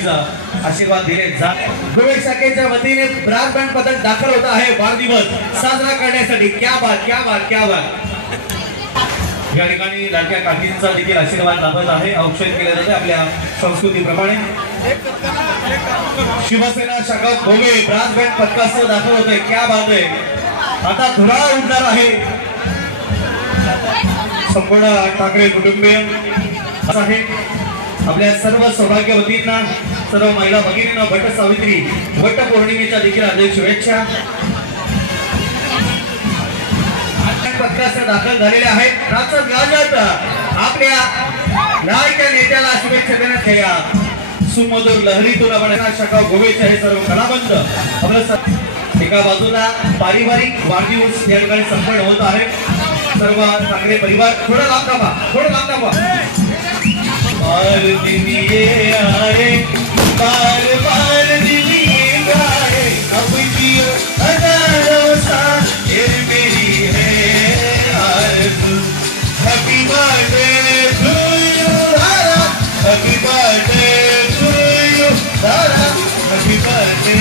Please आशीर्वाद दिले जा। गोवे शाखेच्या वतीने ब्रास बँड पथक दाखल होत आहे वाढदिवस साजरा करण्यासाठी। क्या बात क्या बात क्या बात। या ठिकाणी लाडक्या काकींचा देखील आशीर्वाद लाभत आहे। औक्षण केले जाते आपल्या संस्कृतीप्रमाणे। शिवसेना शाखा गोवे ब्रास बँड पथकासह दाखल होत आहे। क्या बात आहे। आता धुराळ उडणार आहे। संपूर्ण ठाकरे कुटुंबीय आहे। आपल्या सर्व सौभाग्यवतींना सर्व महिला भगिनींना वट सावित्री वट पौर्णिमेच्या देखील हार्दिक शुभेच्छा। पथकासह दाखल झालेले आहेत। नाचत गाजत आपल्या लाडक्या नेत्याला शुभेच्छा देण्यात आल्या। सुमधुर लहरीतून आपण शाखा गोवेचे हे सर्व कलावंत आपलं एका बाजूला पारिवारिक वाढदिवस या ठिकाणी संपन्न होत आहे। सर्व ठाकरे परिवार थोडं लांब थांबा, थोडं लांब थांबा। बार दिलिए आए बार बार दिलिए गाए अब जियो हजारों साल ये मेरी है आरज़ू। Happy birthday to you Dhara, happy birthday to you Dhara, happy birthday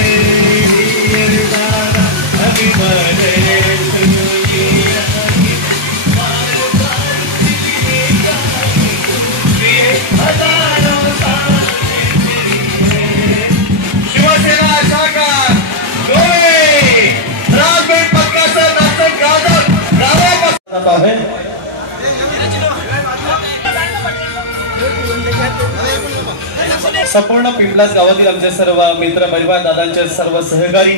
dear Dhara, happy birthday to you. Shivsena शाखा गोवे ब्रास बँड पथकासह नाचत गाजत गावापासून आहे। संपूर्ण पिंपलास गावातील आमचे सर्व मित्र परिवार दादांचे सर्व सहकारी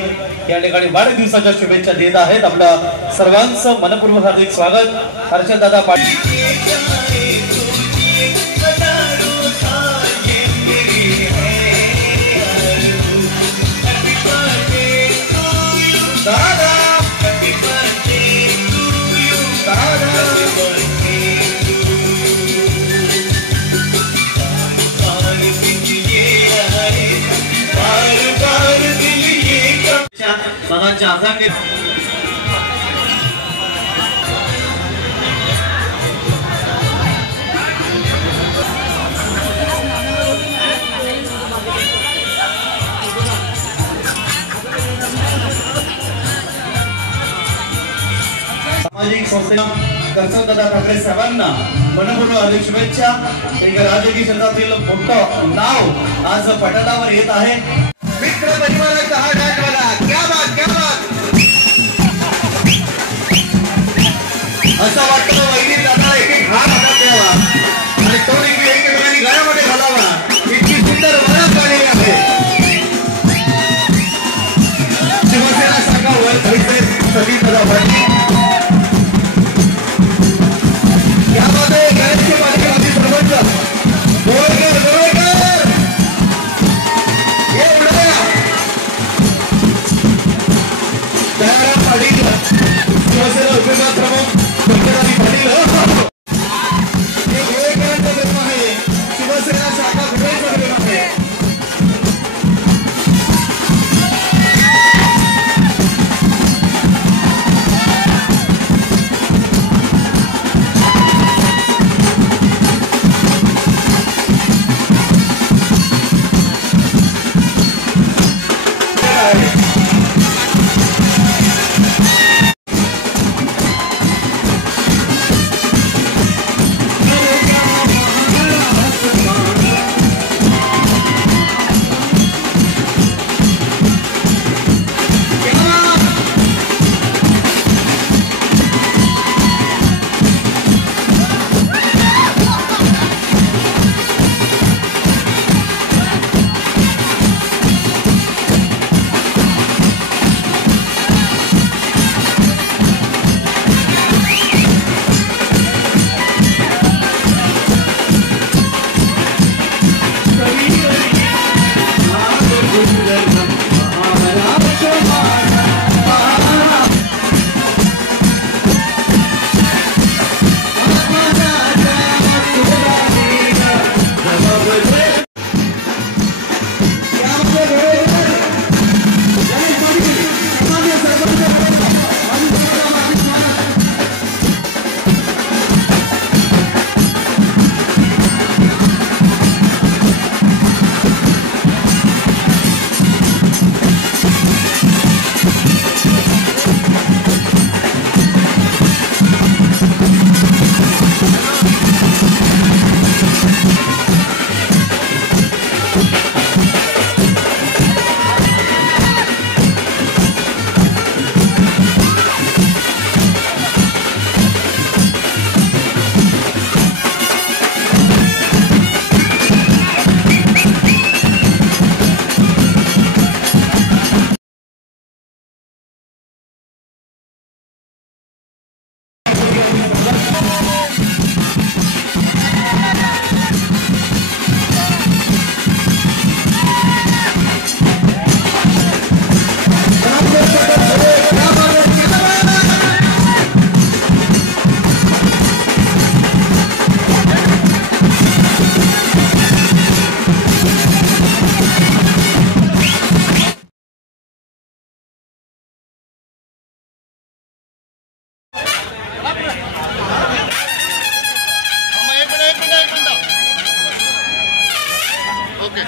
या ठिकाणी वाढदिवसाच्या शुभेच्छा देत आहेत। आपल्या सर्वांचं मनपूर्वक हार्दिक स्वागत। हर्षद दादा पाटील दादांच्या आजाने सामाजिक संस्थेला दादा ठाकरे साहेबांना मनपूर्वक हार्दिक शुभेच्छा। एक राजकीय क्षेत्रातील मोठं नाव आज पटलावर येत आहे। मित्र परिवाराचा हा डाग बघा। क्या बात क्या बात। असं वाटतं वैदिक दादा एक एक हात हातात द्यावा आणि तो देखील एकमेकांनी गळ्यामध्ये घालावा। इतकी सुंदर वळण काढलेली आहे। शिवसेना शाखा वर खरीदे सदी दादा भरती यामध्ये गणेशचे पालिकेचे सरपंच गोवेकर गोवेकर हे उडया दयाराम पाटील शिवसेना उपविभाग प्रमुख डॉक्टर पाटील ओके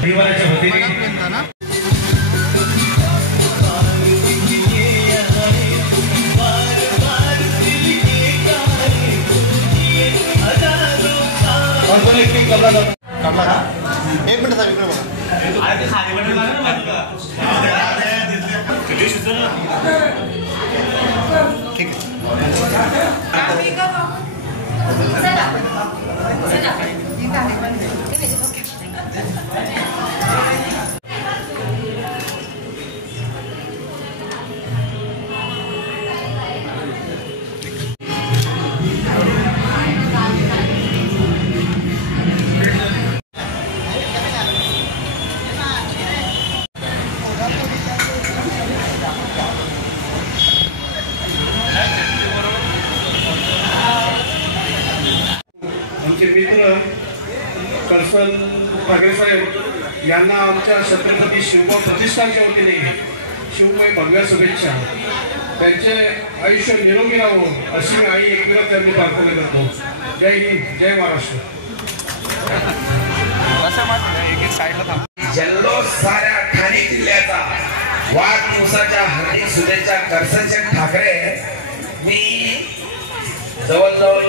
परिवाराच्या वतीने एक मिनिट साहेब इकडे बघा ठीक आमचे मित्र करसल ठाकरे साहेब यांना आमच्या छत्रपती शिवबा प्रतिष्ठानच्या वतीने शिवमय भगव्या शुभेच्छा. त्यांचे आयुष्य निरोगी राहावं अशी मी आई एकमेव त्यांनी प्रार्थना करतो. जय हिंद, जय महाराष्ट्र. जल्लोष साऱ्या ठाणे जिल्ह्याचा वाढदिवसाच्या हार्दिक शुभेच्छा. करसनशेठ ठाकरे, मी जवळजवळ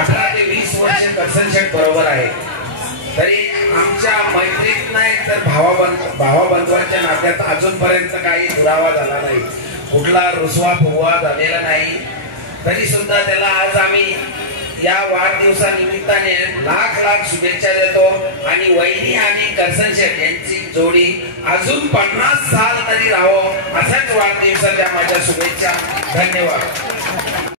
18 ते 20 वर्ष करसनशेठ बरोबर आहे. तरी आमच्या मैत्रीत नाही तर भावाबंधवांच्या नात्यात अजूनपर्यंत काही दुरावा झाला नाही, कुठला रुसवा फुगवा झालेला नाही. तरी सुद्धा त्याला आज आम्ही या वाढदिवसानिमित्ताने लाख लाख शुभेच्छा देतो. आणि वहिनी आणि करसनशेठ यांची जोडी अजून 50 साल तरी राहो, असाच वाढदिवसाच्या माझ्या शुभेच्छा. धन्यवाद.